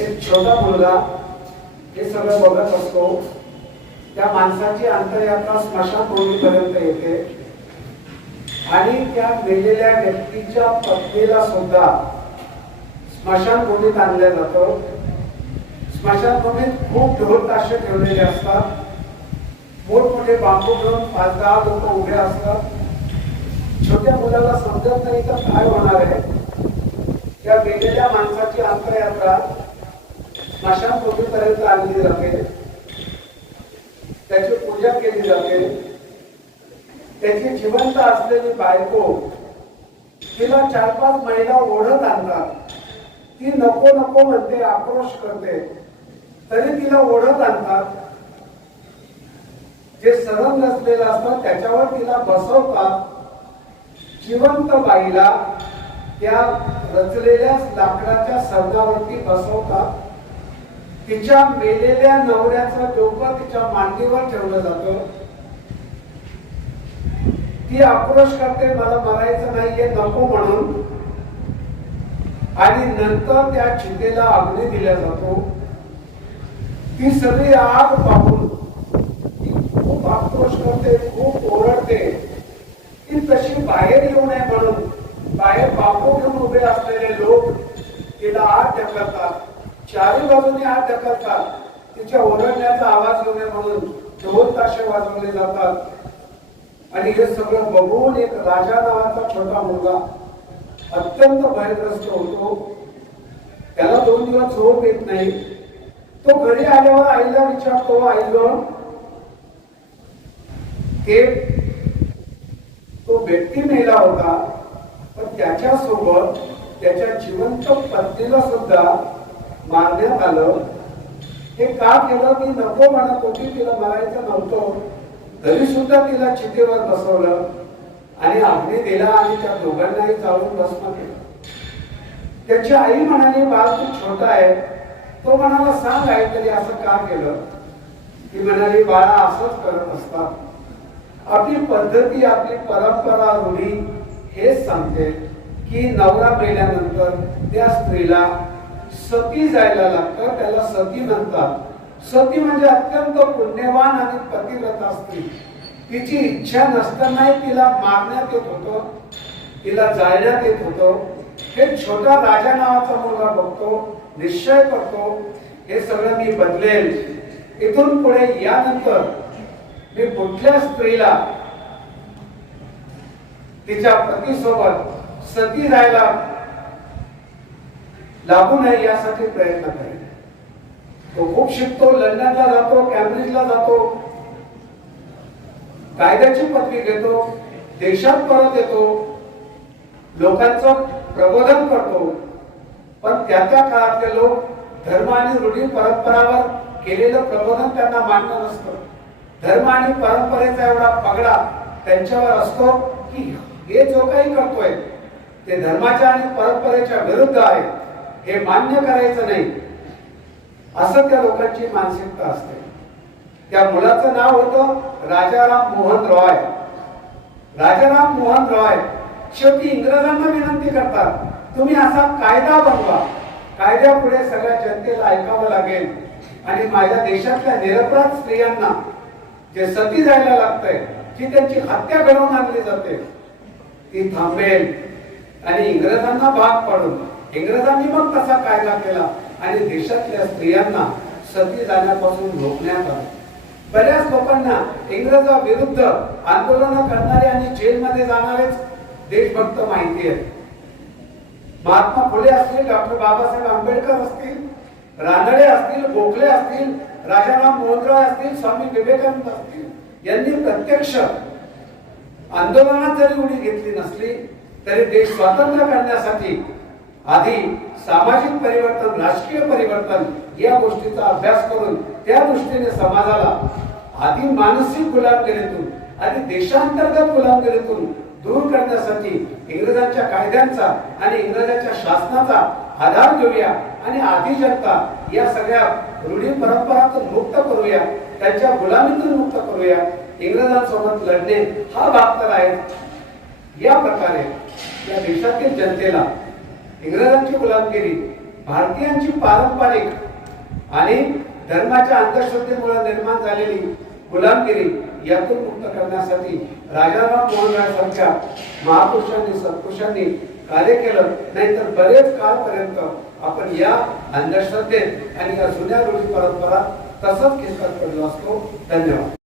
एक छोटा मुलगा हे सगळं बघत असतो. त्या माणसाची अंतयात्रा स्मशानभूमीपर्यंत येते. आणि त्या मेलेल्या व्यक्तीच्या पत्नीला सुद्धा स्मशानभूमीत आणलं जातं. स्मशानभूमीत खूप ढोल ताशे ठेवलेले असतात. मोठमोठे बांबू घेऊन पाच दहा लोक उभे असतात. छोट्या मुलाला समजत नाही तर काय होणार आहे? त्या मेलेल्या माणसाची स्मशान स्मशानभूमीपर्यंत आणली जाते त्याची पूजा केली जाते त्याची जिवंत असलेली बायको तिला चार पाच महिला ओढत आणतात. ती नको नको म्हणते आक्रोश करते. तरी तिला ओढत आणतात. जे सरंग नसलेलं असतात त्याच्यावर तिला बसवतात. जिवंत बाईला त्या रचलेल्या लाकडाच्या सरदावरती बसवतात. तिच्या मेलेल्या नवऱ्याचं डोकं तिच्या मांडीवर ठेवलं जातं. ती आक्रोश करते मला मरायचं नाहीये नको म्हणून. आणि नंतर त्या चितेला अग्नी दिला जातो. ती सगळी आग पाहून ती खूप आक्रोश करते खूप ओरडते. ती तशी बाहेर येऊ नये म्हणून बाहेर बापू घेऊन उभे असलेले लोक तिला आत ढकलतात. चारी बाजूने हात ढकलतात. तिच्या ओरडण्याचा आवाज येऊ नये म्हणून ढोल ताशे वाजवले जातात. आणि हे सगळं बघून एक राजा नावाचा छोटा मुलगा अत्यंत भयग्रस्त होतो. त्याला दोन दिवस झोप येत नाही. तो घरी आल्यावर आईला विचारतो आईला ग ते तो व्यक्ती मेला होता पण त्याच्यासोबत त्याच्या जिवंत पत्नीला सुद्धा मारण्यात आलं हे का केलं? मी नको म्हणत होती तिला मारायचं नव्हतं. तरी सुद्धा तिला चितेवर बसवलं. आणि अग्नी दिला आणि त्या दोघांनाही जाळून भस्म केलं. त्याची आई म्हणाली बाळ तू छोटा आहे. तो म्हणाला सांग आहे तरी असं का केलं? ती म्हणाली बाळा असंच करत असतात आपली पद्धती आपली परंपरा रूढी हेच सांगते की नवरा मेल्यानंतर त्या स्त्रीला सती जायला लागतं त्याला सती म्हणतात. सती म्हणजे अत्यंत पुण्यवान आणि पतिव्रत असते. तिची इच्छा नसतानाही तिला मारण्यात येत होतं तिला जाळण्यात येत होतं. हे छोटा राजा नावाचा मुलगा बघतो निश्चय करतो हे सगळं मी बदलेल. इथून पुढे यानंतर मी कुठल्या स्त्रीला तिच्या पतीसोबत सती राहायला लागू नये यासाठी प्रयत्न करेल तो खूप शिकतो लंडनला जातो कॅम्ब्रिजला जातो. कायद्याची पदवी घेतो देशात परत येतो. लोकांचं प्रबोधन करतो. पण त्या त्या काळातले लोक धर्म आणि रूढी परंपरावर केलेलं प्रबोधन त्यांना मान्य नसतं. धर्म आणि परंपरेचा एवढा पगडा त्यांच्यावर असतो की हे जो काही करतोय ते धर्माच्या आणि परंपरेच्या विरुद्ध आहे. हे मान्य करायचं नाही. असं त्या लोकांची मानसिकता असते. त्या मुलाचं नाव होतं राजाराम मोहन रॉय. राजाराम मोहन रॉय. शेवटी इंग्रजांना विनंती करतात तुम्ही असा कायदा बनवा. कायद्यापुढे सगळ्या जनतेला ऐकावं लागेल आणि माझ्या देशातल्या निरपराध स्त्रियांना जे सती जायला लागतंय जी त्यांची हत्या घडवून आणली जाते ती थांबेल आणि इंग्रजांना भाग पाडून. इंग्रजांनी मग तसा कायदा केला आणि देशातल्या स्त्रियांना सती जाण्यापासून रोखण्यात आलं. बऱ्याच लोकांना इंग्रजा विरुद्ध आंदोलन करणारे आणि जेलमध्ये जाणारेच देशभक्त माहिती आहेत. महात्मा फुले असतील डॉक्टर बाबासाहेब आंबेडकर असतील रानडे असतील गोखले असतील राजाराम मोहनराय असतील स्वामी विवेकानंद असतील यांनी प्रत्यक्ष आंदोलनात जरी उडी घेतली नसली तरी देश स्वातंत्र्य करण्यासाठी आधी सामाजिक परिवर्तन राजकीय परिवर्तन या गोष्टीचा अभ्यास करून त्या दृष्टीने समाजाला आधी मानसिक गुलामगिरीतून आणि देशांतर्गत गुलामगिरीतून दूर करण्यासाठी इंग्रजांच्या कायद्यांचा आणि इंग्रजांच्या शासनाचा आधार घेऊया आणि आधी जनता या सगळ्या रूढी परंपरातून मुक्त करूया त्यांच्या गुलामीतून मुक्त करूया. इंग्रजांसोबत लढणे हा भाग तर आहे या प्रकारे या देशातील जनतेला इंग्रजांची गुलामगिरी भारतीयांची पारंपरिक आणि धर्माच्या अंधश्रद्धेमुळे निर्माण झालेली गुलामगिरी यातून मुक्त करण्यासाठी राजाराम मोहन राय सारख्या महापुरुषांनी सत्पुरुषांनी कार्य केलं. नाहीतर बरेच काळपर्यंत आपण या अंधश्रद्धेत आणि या जुन्या रूढी परंपरा तसंच खेचत पडलो असतो. धन्यवाद.